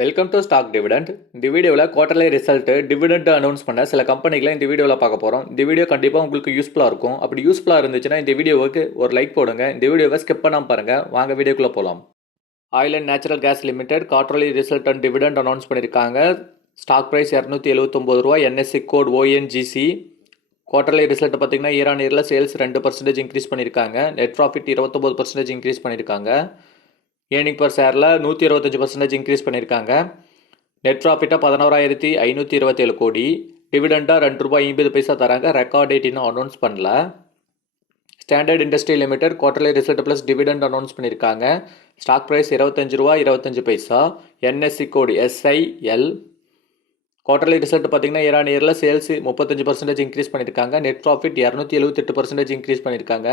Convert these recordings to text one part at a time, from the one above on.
Welcome to stock dividend. இந்த வீடியோவில் quarterly result dividend announce பண்ண சில கம்பெனிகளை இந்த வீடியோவில் பார்க்க போகிறோம். இந்த வீடியோ கண்டிப்பாக உங்களுக்கு யூஸ்ஃபுல்லாக இருக்கும். அப்படி யூஸ்ஃபுல்லாக இருந்துச்சுன்னா இந்த வீடியோவுக்கு ஒரு லைக் போடுங்க. இந்த வீடியோவை ஸ்கிப் பண்ணாமல் பாருங்கள். வாங்க வீடியோக்குள்ளே போகலாம். Oil and natural gas limited quarterly result and dividend announce பண்ணியிருக்காங்க. Stock price ₹279. NSC code ONGC. Quarterly result பார்த்தீங்கன்னா இயர் ஆன் இயரில் சேல்ஸ் 2% இன்க்ரீஸ் பண்ணியிருக்காங்க. நெட் ப்ராஃபிட் 29% இன்க்ரீஸ் பண்ணியிருக்காங்க. ஏர்னிங் பர் ஷேரில் 125% இன்க்ரீஸ் பண்ணியிருக்காங்க. நெட் ப்ராஃபிட்டாக 11,527 கோடி. டிவிடெண்டாக ₹2.80 தராங்க. ரெக்கார்ட் டேட் இன்னும் அனௌன்ஸ் பண்ணல. Standard industry limited quarterly result plus dividend announce பண்ணியிருக்காங்க. Stock price ₹25.25. NSC code SIL. Quarterly result பார்த்தீங்கன்னா இயர் ஆன் இயரில் சேல்ஸ் 35% இன்க்ரீஸ் பண்ணியிருக்காங்க. நெட் ப்ராஃபிட் 278% இன்க்ரீஸ் பண்ணியிருக்காங்க.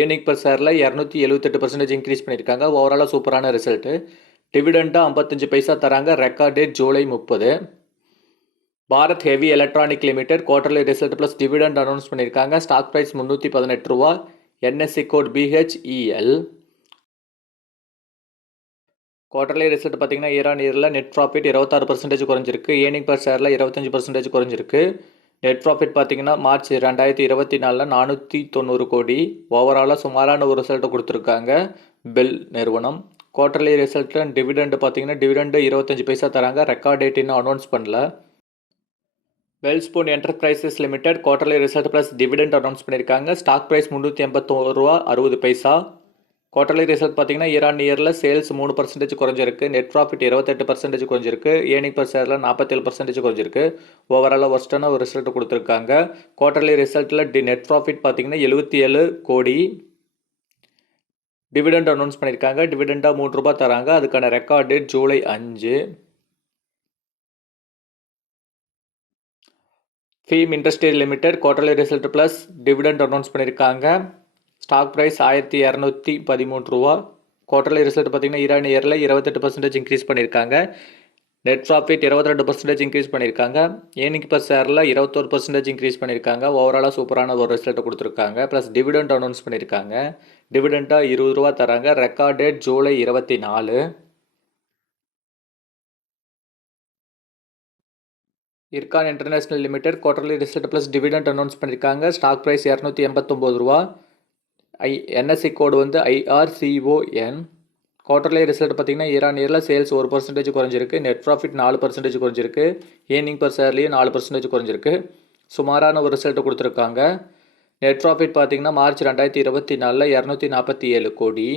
ஏர்னிங் பர் ஷேரில் 278% இன்க்ரீஸ் பண்ணியிருக்காங்க. ஓவராலாக சூப்பரான ரிசல்ட்டு. டிவிடெண்டாக 55 தராங்க. Record date July 30. Bharat heavy electronic limited quarterly result plus dividend announce பண்ணியிருக்காங்க. Stock price ₹318. NSC code BHEL. Quarterly result பார்த்தீங்கன்னா இயர் ஆன் இயரில் நெட் ப்ராஃபிட் 26% குறைஞ்சிருக்கு. ஏர்னிங் பர் ஷேரில் 25% குறைஞ்சிருக்கு. நெட் ப்ராஃபிட் பார்த்தீங்கன்னா மார்ச் 2024 490 கோடி. ஓவராலாக சுமாரான ஒரு ரிசல்ட்டை கொடுத்துருக்காங்க பெல் நிறுவனம். குவார்டர்லி ரிசல்ட் அண்ட் டிவிடெண்ட் பார்த்தீங்கன்னா டிவிடெண்டு 25 தராங்க. ரெக்கார்ட் டேட் இன்னும் அனௌன்ஸ் பண்ணல. Welspun enterprises limited quarterly result plus dividend announce பண்ணியிருக்காங்க. Stock price ₹381.60. குவார்டர்லி ரிசல்ட் பார்த்தீங்கன்னா இயர் ஆன் இயரில் சேல்ஸ் 3% குறைஞ்சிருக்கு. நெட் ப்ராஃபிட் 28% குறைஞ்சிருக்கு. ஏர்னிங் பர் ஷேரில் 47% குறைஞ்சிருக்கு. ஓவராலாக ஒர்ஸ்டான ஒரு ரிசல்ட் கொடுத்துருக்காங்க. குவார்டர்லி ரிசல்ட்டில் நெட் ப்ராஃபிட் பார்த்தீங்கன்னா 77 கோடி. டிவிடெண்ட் அனௌன்ஸ் பண்ணியிருக்காங்க. டிவிடெண்டாக ₹3 தராங்க. அதுக்கான record date July 5. Fiem industrial limited quarterly result plus dividend announce பண்ணியிருக்காங்க. Stock price ₹1213. குவார்டர்லி ரிசல்ட் பார்த்தீங்கன்னா இயர் ஆன் இயரில் 28% இன்க்ரீஸ் பண்ணியிருக்காங்க. நெட் ப்ராஃபிட் 22% இன்க்ரீஸ் பண்ணியிருக்காங்க. ஏர்னிங் பர் ஷேரில் 21% இன்க்ரீஸ் பண்ணியிருக்காங்க. ஓவராலாக சூப்பரான ஒரு ரிசல்ட்டை கொடுத்துருக்காங்க. ப்ளஸ் டிவிடெண்ட் அனௌன்ஸ் பண்ணியிருக்காங்க. டிவிடெண்டாக ₹20 தராங்க. Record date July 24. Ircon international limited quarterly result plus dividend announce பண்ணியிருக்காங்க. Stock price ₹289. NSC code IRCON. Quarterly result பார்த்தீங்கன்னா இயர் ஆன் இயரில் சேல்ஸ் 1% குறைஞ்சிருக்கு. நெட் ப்ராஃபிட் 4% குறைஞ்சிருக்கு. ஏர்னிங் பர் ஷேர்லேயும் 4% குறைஞ்சிருக்கு. சுமாரான ஒரு ரிசல்ட் கொடுத்துருக்காங்க. நெட் ப்ராஃபிட் பார்த்தீங்கன்னா மார்ச் 2024 247 கோடி.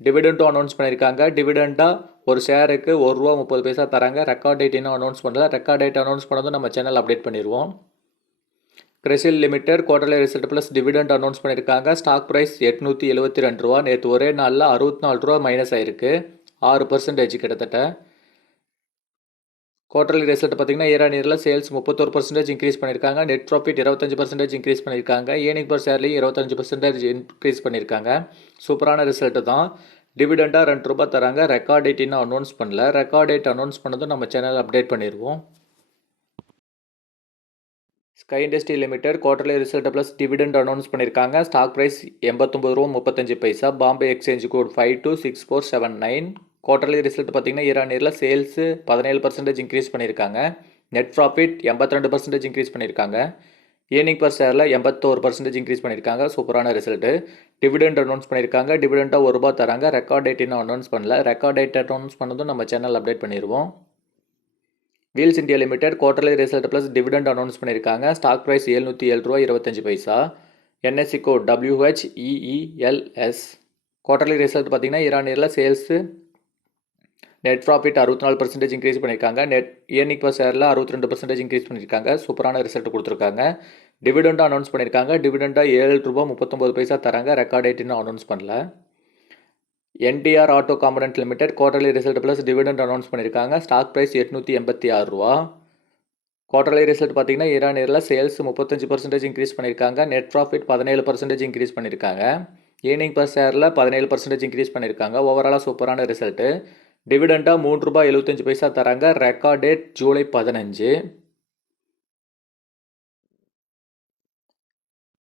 டிவிடெண்ட்டும் அனௌன்ஸ் பண்ணியிருக்காங்க. டிவிடெண்டாக ஒரு ஷேருக்கு ₹1.30 தராங்க. ரெக்கார்ட் டேட் இன்னும் அனௌன்ஸ் பண்ணல. ரெக்கார்ட் டேட் அனௌன்ஸ் பண்ணதும் நம்ம சேனல் அப்டேட் பண்ணிடுவோம். Crisil limited quarterly result plus dividend announce பண்ணியிருக்காங்க. Stock price ₹872. நேற்று ஒரே நாளில் ₹64 மைனஸ் ஆயிருக்கு. 6% கிட்டத்தட்ட. குவார்டர்லி ரிசல்ட் பார்த்தீங்கன்னா இயர் ஆன் இயரில் சேல்ஸ் 31% இன்க்ரீஸ் பண்ணியிருக்காங்க. நெட் ப்ராஃபிட் 25% இன்க்ரீஸ் பண்ணியிருக்காங்க. ஏர்னிங் பர் ஷேர்லேயும் 25% இன்க்ரீஸ் பண்ணியிருக்காங்க. சூப்பரான ரிசல்ட்டு தான். டிவிடெண்டாக ₹2 தராங்க. ரெக்கார்ட் டேட் இன்னும் அனௌன்ஸ் பண்ணல. ரெக்கார்ட் டேட் அனௌன்ஸ் பண்ணதும் நம்ம சேனல் அப்டேட் பண்ணிடுவோம். Sky industry limited quarterly result plus dividend announce பண்ணியிருக்காங்க. Stock price ₹89.35. Bombay exchange code 526479. Quarterly result பார்த்தீங்கன்னா இயர் ஆன் இயரில் சேல்ஸ் 17% இன்க்ரீஸ் பண்ணியிருக்காங்க. நெட் ப்ராஃபிட் 82% இன்க்ரீஸ் பண்ணியிருக்காங்க. ஏர்னிங் பர் ஷேரில் 81% இன்க்ரீஸ் பண்ணியிருக்காங்க. சூப்பரான ரிசல்ட்டு. டிவிடெண்ட் அனௌன்ஸ் பண்ணியிருக்காங்க. டிவிடெண்டாக ₹1 தராங்க. ரெக்கார்ட் டேட் இன்னும் அனௌன்ஸ் பண்ணல. ரெக்கார்ட் டேட் அனௌன்ஸ் பண்ணதும் நம்ம சேனல் அப்டேட் பண்ணிடுவோம். Wheels India limited quarterly result plus dividend announce பண்ணியிருக்காங்க. Stock price ₹707.25. NSC code WHEELS. Quarterly result பார்த்தீங்கன்னா இயர் ஆன் இயரில் சேல்ஸு நெட் ப்ராஃபிட் 64% இன்க்ரீஸ் பண்ணியிருக்காங்க. நெட் ஏர்னிங் பர் ஷேரில் 62% இன்க்ரீஸ் பண்ணியிருக்காங்க. சூப்பரான ரிசல்ட் கொடுத்துருக்காங்க. டிவிடெண்டும் அனௌன்ஸ் பண்ணியிருக்காங்க. டிவிடெண்டாக ₹7.39 தராங்க. ரெக்கார்ட் டேட் இன்னும் அனௌன்ஸ் பண்ணல. NTR auto component limited quarterly result plus dividend announce பண்ணியிருக்காங்க. Stock price ₹886. குவார்டர்லி ரிசல்ட் பார்த்தீங்கன்னா இயர் ஆன் இயரில் சேல்ஸ் 35% இன்க்ரீஸ் பண்ணியிருக்காங்க. நெட் ப்ராஃபிட் 17% இன்க்ரீஸ் பண்ணியிருக்காங்க. ஏர்னிங் பர் ஷேரில் 17% இன்க்ரீஸ் பண்ணியிருக்காங்க. ஓவராலாக சூப்பரான ரிசல்ட்டு. டிவிடெண்டாக ₹3.75 தராங்க. Record date July 15.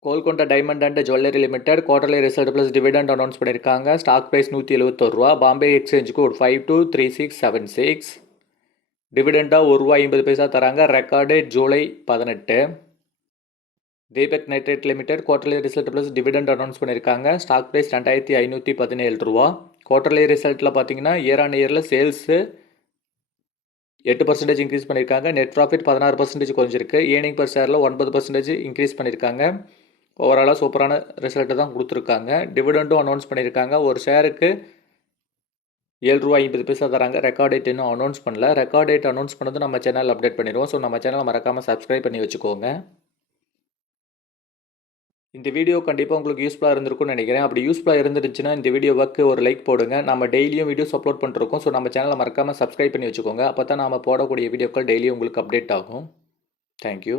Golconda diamond and jewellery limited quarterly result plus dividend announce பண்ணியிருக்காங்க. Stock price ₹171. Bombay exchange code 523676. டிவிடெண்டாக ₹1.50 தராங்க. Record date July 18. Deepak nitrate limited quarterly result plus dividend announce பண்ணியிருக்காங்க. Stock price ₹2517. குவார்டர்லி ரிசல்ட்டில் பார்த்தீங்கன்னா இயர் ஆன் இயரில் sales 8% increase பண்ணியிருக்காங்க. Net profit 16% குறைஞ்சிருக்கு. Earning per ஷேரில் 9% increase பண்ணியிருக்காங்க. ஓவராலாக சூப்பரான ரிசல்ட்டு தான் கொடுத்துருக்காங்க. டிவிடெண்டும் அனௌன்ஸ் பண்ணியிருக்காங்க. ஒரு ஷேருக்கு ₹7.50 தராங்க. ரெக்கார்ட் டேட் இன்னும் அனௌன்ஸ் பண்ணல. ரெக்கார்ட் டேட் அனௌன்ஸ் பண்ணது நம்ம சேனல் அப்டேட் பண்ணிடுவோம். ஸோ நம்ம சேனலை மறக்காமல் சப்ஸ்கிரைப் பண்ணி வச்சுக்கோங்க. இந்த வீடியோ கண்டிப்பாக உங்களுக்கு யூஸ்ஃபுல்லாக இருந்திருக்கும்னு நினைக்கிறேன். அப்படி யூஸ்ஃபுல்லாக இருந்துருந்துச்சுன்னா இந்த வீடியோவுக்கு ஒரு லைக் போடுங்க. நம்ம டெய்லியும் வீடியோஸ் அப்லோட் பண்ணிருக்கோம். ஸோ நம்ம சேனலை மறக்காமல் சப்ஸ்கிரைப் பண்ணி வச்சுக்கோங்க. அப்போ தான் நம்ம போடக்கூடிய வீடியோக்கள் டெய்லியும் உங்களுக்கு அப்டேட் ஆகும். தேங்க்யூ.